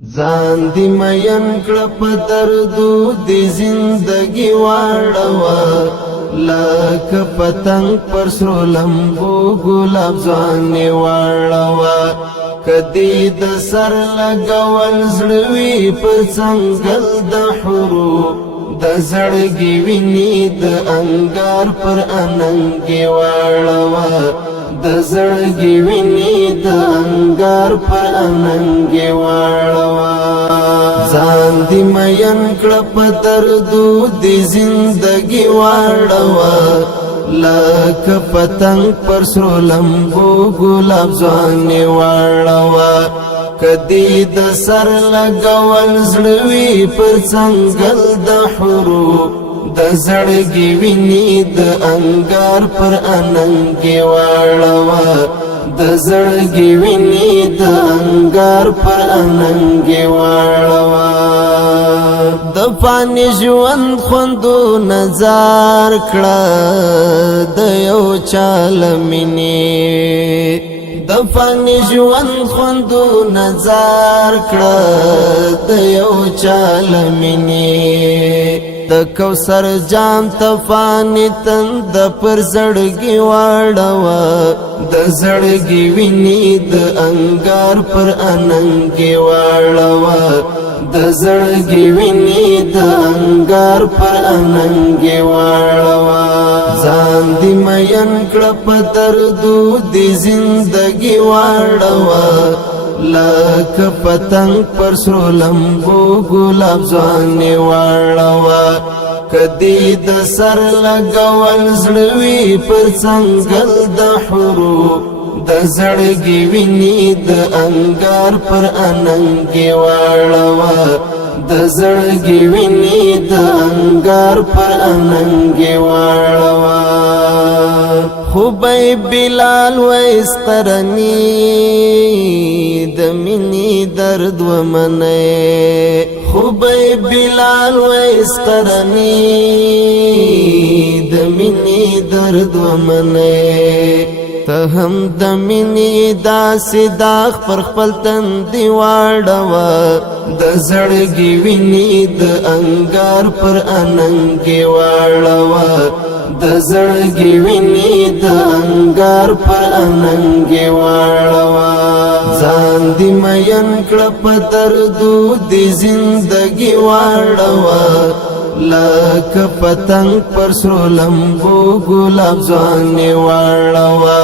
ځان دی مین کړه په دردو دی زندگی واړوه لکه پتنګ پر سرو لمبو ګلاب ځواني واړوه کدی د سر لګول زړه وي په څنګل د حورو د زړګي ویني د انګار پر اننګي واړوه د زړګي ویني د انګار پر اننګي واړوه ځان دی مین کړه په دردو دی زندگی واړوه لکه پتنګ پر سرو لمبو ګلاب ځواني واړوه کدی د سر لګول زړه وي پر څنګل د حورو د زړګي ویني د انګار پر اننګي واړوه د زړګي ویني د انګار پر اننګي واړوه د فانی ژوند خوندو نظر کړه د یو چال مینې د فانی ژوند خوندو نظر کړه د یو چال مینې د کوثر جام تفانی تند پر زړګي واړوه د زړګي ویني د انګار پر اننګي واړوه د زړګي ویني د انګار پر اننګي واړوه ځان دی مین کړه په دردو دی زندگی واړوه لکه پتنګ پر سرو لمبو ګلاب ځواني واړوه کدی د سر لګول زړه وي پر څنګل د حورو د زړګي ویني د انګار پر اننګي واړوه د زړګي ویني د انګار پر اننګي واړوه خوبای بلال وسترنی د مینی درد ومنه خوبای بلال وسترنی د مینی درد ومنه ته هم د مینی داسې داغ پر خپل تندي واړوه د زړګي ویني د انګار پر اننګي واړوه د زړګي ویني د انګار پر اننګي واړوه ځان دی مین کړه په دردو دی زندگی واړوه لکه پتنګ پر سرو لمبو ګلاب ځواني واړوه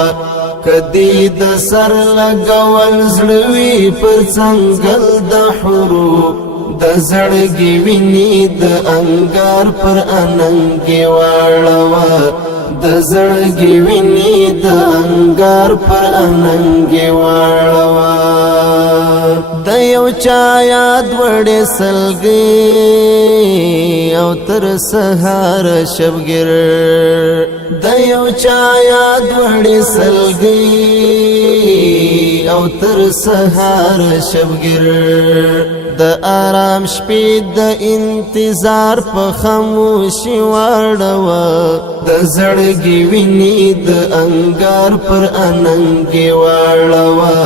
کدی د سر لګول زړه وي پر څنګل د حورو د زړګي ویني د انګار پر اننګي واړوه د زړګي ویني د انګار پر اننګي واړوه د یو چا یاد وړې سلګي او تر سهار شبګر د یو چا یاد وړې سلګي او تر سهار شبګر د آرام شپې د انتظار په خاموشي واړوه د زړګي ویني د انګار پر اننګي واړوه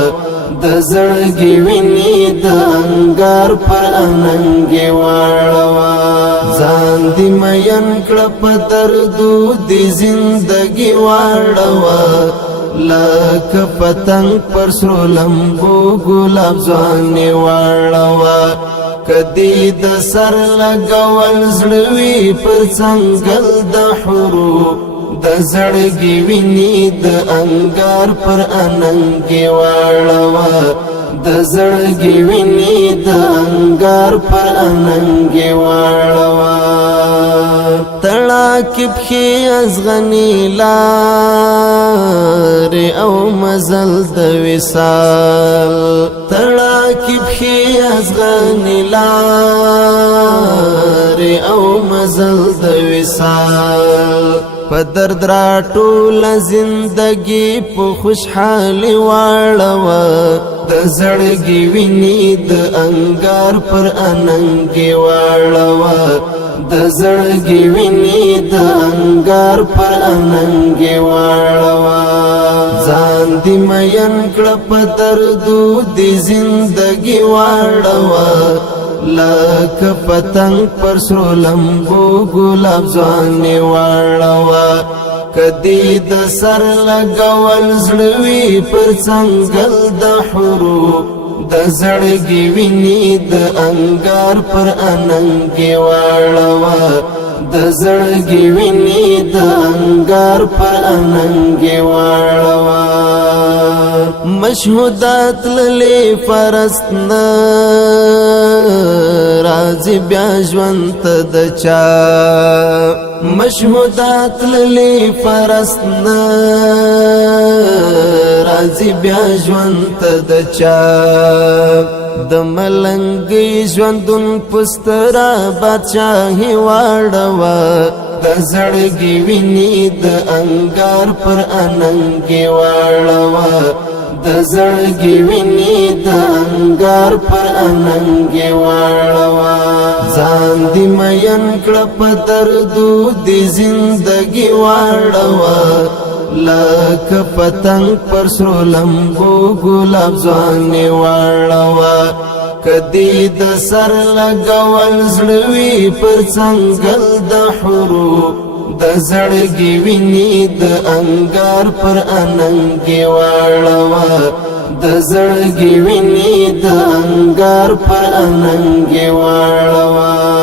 د زړګي ویني د انګار پر اننګي واړوه ځان دی مین کړه په دردو دی زندگی واړوه لکه پتنګ پر سرو لمبو ګلاب ځواني واړوه کدی د سر لګول زړه وي پر څنګل د حورو د زړګي ویني د انګار پر اننګي واړوه د زړګي ویني د انګار پر اننګي واړوه تړاکې پښې ازغني لارې او مزل د وصال تړاکې پښې ازغني لارې او مزل د وصال په درد را ټول زندگی په خوشحالي واړوه د زړګي ویني د انګار پر اننګي واړوه د زړګي ویني د انګار پر اننګي واړوا ځان دې مین کړه په دردو دې زندګي واړوا لکه پتنګ پر سرو لمبو ګلاب ځواني واړوا کدی د سر لګول زړوي پر څنګل د حروف د زړګي ویني د انګار پر اننګي واړوا د زړګي ویني د انګار پر اننګي واړوا مشهودات للی فرستنا راځي بیا ژوند د چا مشهودات للی فرستنا راځي بیا ژوند د چا د ملنګي ژوندون پسترا بادشاہي واړوا د زړګي ویني د انګار پر اننګي واړوا د زړګي ویني د انګار پر اننګي واړوا ځان دې مین کړه په دردو دې زندګي واړوا لکه پتنګ پر سرو لمبو ګلاب ځواني واړوا کدی د سر لګول زړوي پر څنګل د حروف د زړګي ویني د انګار پر اننګي واړوا د زړګي ویني د انګار پر اننګي واړوا